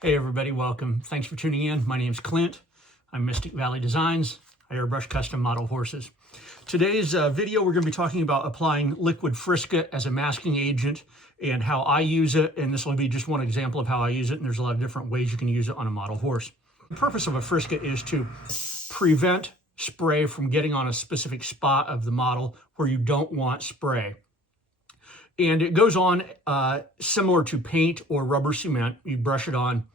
Hey everybody, welcome. Thanks for tuning in. My name's Clint. I'm Mystic Valley Designs. I airbrush custom model horses. Today's video, we're going to be talking about applying liquid frisket as a masking agent and how I use it. And this will be just one example of how I use it. And there's a lot of different ways you can use it on a model horse. The purpose of a frisket is to prevent spray from getting on a specific spot of the model where you don't want spray. And it goes on similar to paint or rubber cement. You brush it on,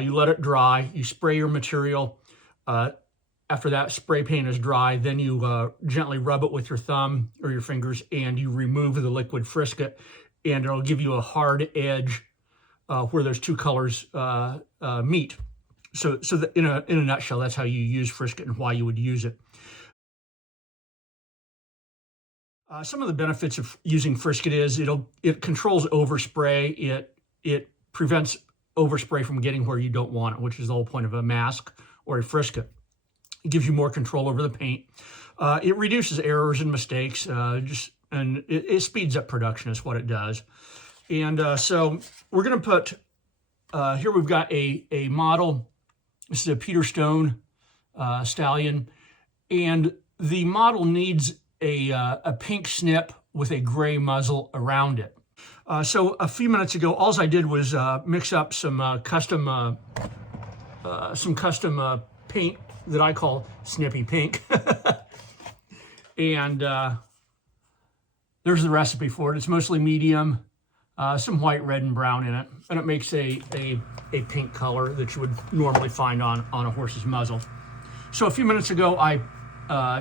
you let it dry, you spray your material. After that spray paint is dry, then you gently rub it with your thumb or your fingers and you remove the liquid frisket, and it'll give you a hard edge where those two colors meet. So in a nutshell, that's how you use frisket and why you would use it. Some of the benefits of using frisket is it controls overspray. It prevents overspray from getting where you don't want it, which is the whole point of a mask or a frisket. It gives you more control over the paint. It reduces errors and mistakes, and it speeds up production is what it does. And so we're going to put, here we've got a model. This is a Peter Stone stallion, and the model needs a pink snip with a gray muzzle around it. So a few minutes ago, all I did was mix up some custom paint that I call Snippy Pink. And there's the recipe for it. It's mostly medium, some white, red, and brown in it. And it makes a pink color that you would normally find on a horse's muzzle. So a few minutes ago, I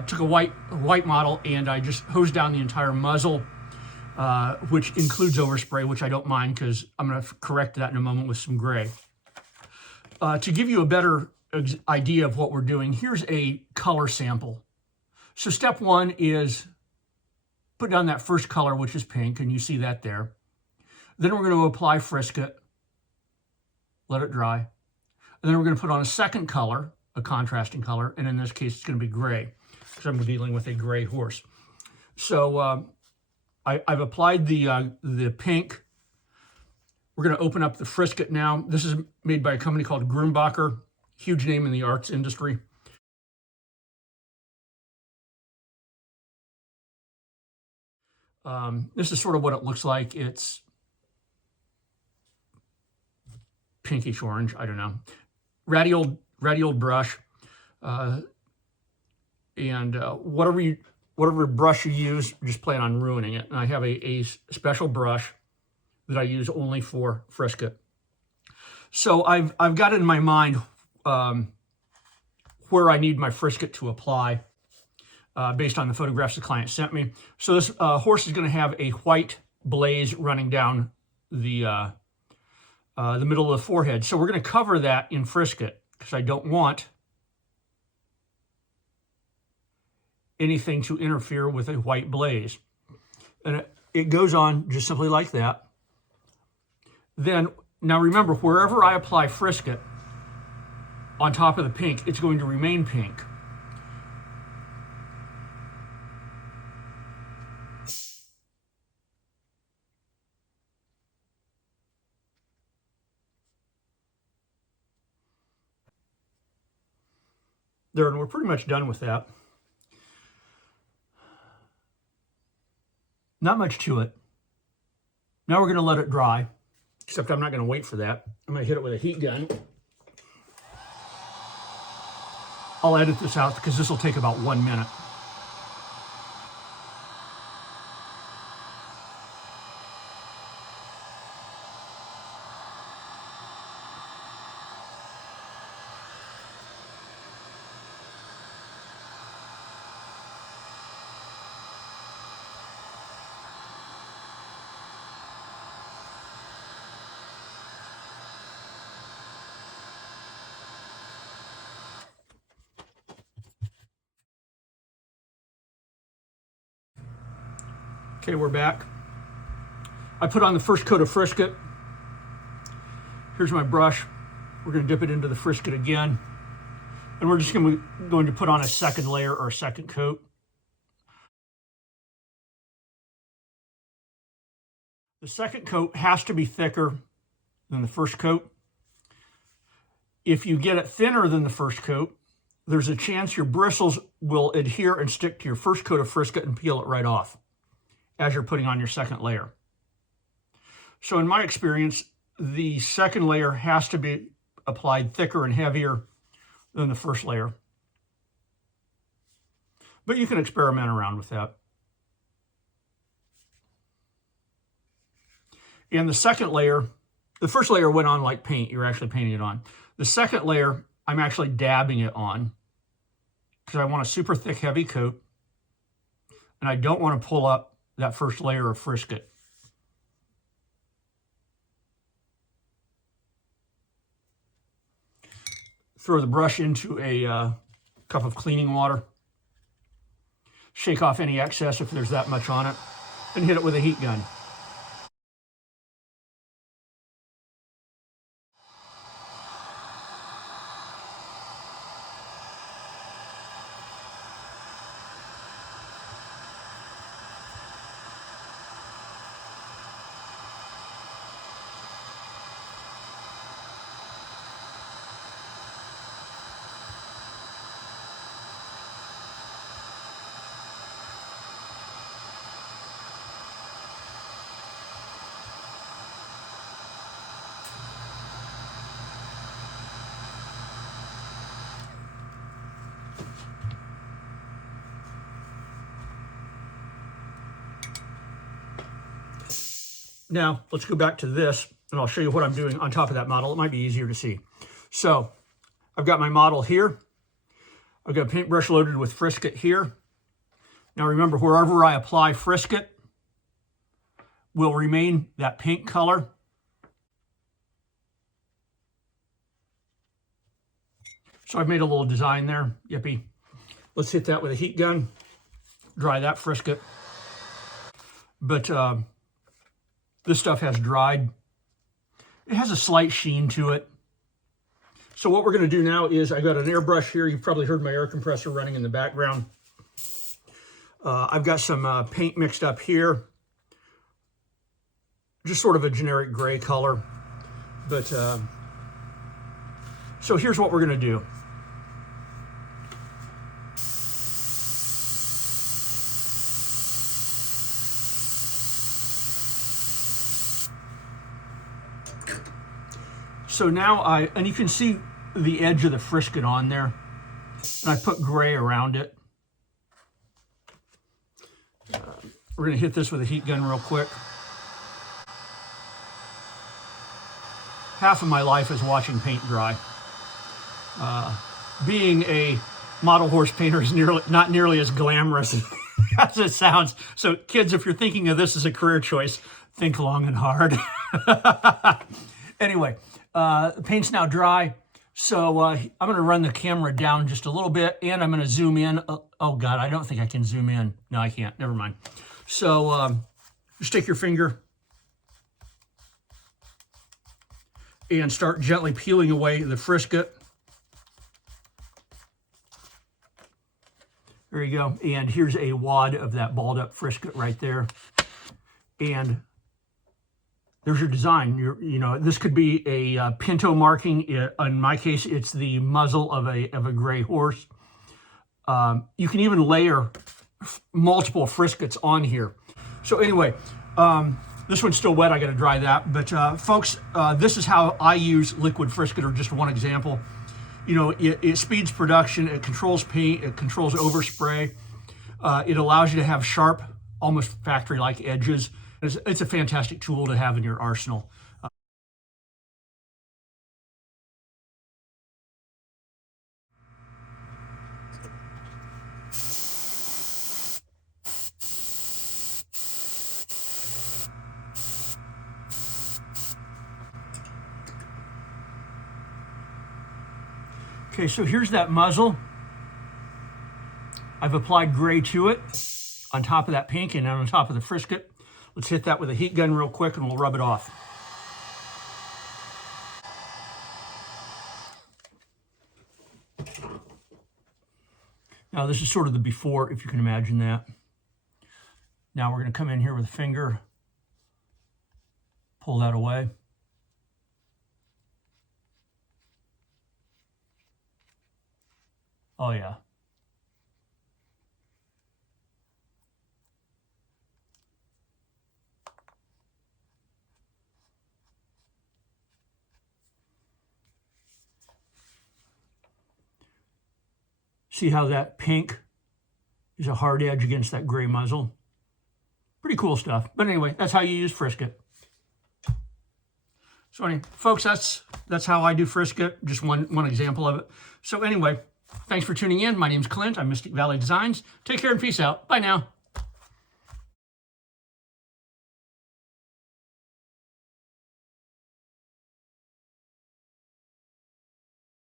took a white model and I just hosed down the entire muzzle, which includes overspray, which I don't mind because I'm going to correct that in a moment with some gray. To give you a better idea of what we're doing, here's a color sample. So step one is put down that first color, which is pink, and you see that there. Then we're going to apply frisket, let it dry. And then we're going to put on a second color, a contrasting color, and in this case it's going to be gray because I'm dealing with a gray horse. So I've applied the pink. We're going to open up the frisket now. This is made by a company called Grumbacher, huge name in the arts industry. This is sort of what it looks like. It's pinkish orange, I don't know. Ratty old brush, and whatever brush you use, just plan on ruining it. And I have a special brush that I use only for frisket. So I've got it in my mind where I need my frisket to apply based on the photographs the client sent me. So this horse is going to have a white blaze running down the middle of the forehead. So we're going to cover that in frisket because I don't want anything to interfere with a white blaze. And it goes on just simply like that. Then, now remember, wherever I apply frisket on top of the pink, it's going to remain pink. There, and we're pretty much done with that. Not much to it. Now we're going to let it dry, except I'm not going to wait for that. I'm going to hit it with a heat gun. I'll edit this out because this will take about 1 minute. Okay, we're back. I put on the first coat of frisket. Here's my brush. We're going to dip it into the frisket again. And we're just going to put on a second layer or a second coat. The second coat has to be thicker than the first coat. If you get it thinner than the first coat, there's a chance your bristles will adhere and stick to your first coat of frisket and peel it right off as you're putting on your second layer. So in my experience, the second layer has to be applied thicker and heavier than the first layer. But you can experiment around with that. And the second layer, the first layer went on like paint. You're actually painting it on. The second layer, I'm actually dabbing it on because I want a super thick, heavy coat. And I don't want to pull up that first layer of frisket. Throw the brush into a cup of cleaning water. Shake off any excess if there's that much on it. And hit it with a heat gun. Now, let's go back to this, and I'll show you what I'm doing on top of that model. It might be easier to see. So, I've got my model here. I've got a paintbrush loaded with frisket here. Now remember, wherever I apply frisket will remain that pink color. So I've made a little design there. Yippee. Let's hit that with a heat gun. Dry that frisket. But this stuff has dried. It has a slight sheen to it. So what we're going to do now is I got an airbrush here. You've probably heard my air compressor running in the background. I've got some paint mixed up here. Just sort of a generic gray color. But so here's what we're going to do. So now and you can see the edge of the frisket on there. And I put gray around it. We're going to hit this with a heat gun real quick. Half of my life is watching paint dry. Being a model horse painter is not nearly as glamorous as it sounds. So kids, if you're thinking of this as a career choice, think long and hard. Anyway, the paint's now dry. So I'm going to run the camera down just a little bit, and I'm going to zoom in. Oh God, I don't think I can zoom in. No, I can't. Never mind. So just take your finger and start gently peeling away the frisket. There you go. And here's a wad of that balled up frisket right there. And there's your design. You know, this could be a pinto marking. In my case, it's the muzzle of a gray horse. You can even layer multiple friskets on here. So anyway, this one's still wet. I got to dry that. But folks, this is how I use liquid frisket, or just one example. You know, it speeds production. It controls paint. It controls overspray. It allows you to have sharp, almost factory-like edges. It's a fantastic tool to have in your arsenal. Okay, so here's that muzzle. I've applied gray to it on top of that pink and on top of the frisket. Let's hit that with a heat gun real quick and we'll rub it off. Now this is sort of the before, if you can imagine that. Now we're going to come in here with a finger, pull that away. Oh yeah. See how that pink is a hard edge against that gray muzzle? Pretty cool stuff. But anyway, that's how you use frisket. So anyway, folks, that's how I do frisket. Just one example of it. So anyway, thanks for tuning in. My name's Clint. I'm Mystic Valley Designs. Take care and peace out. Bye now.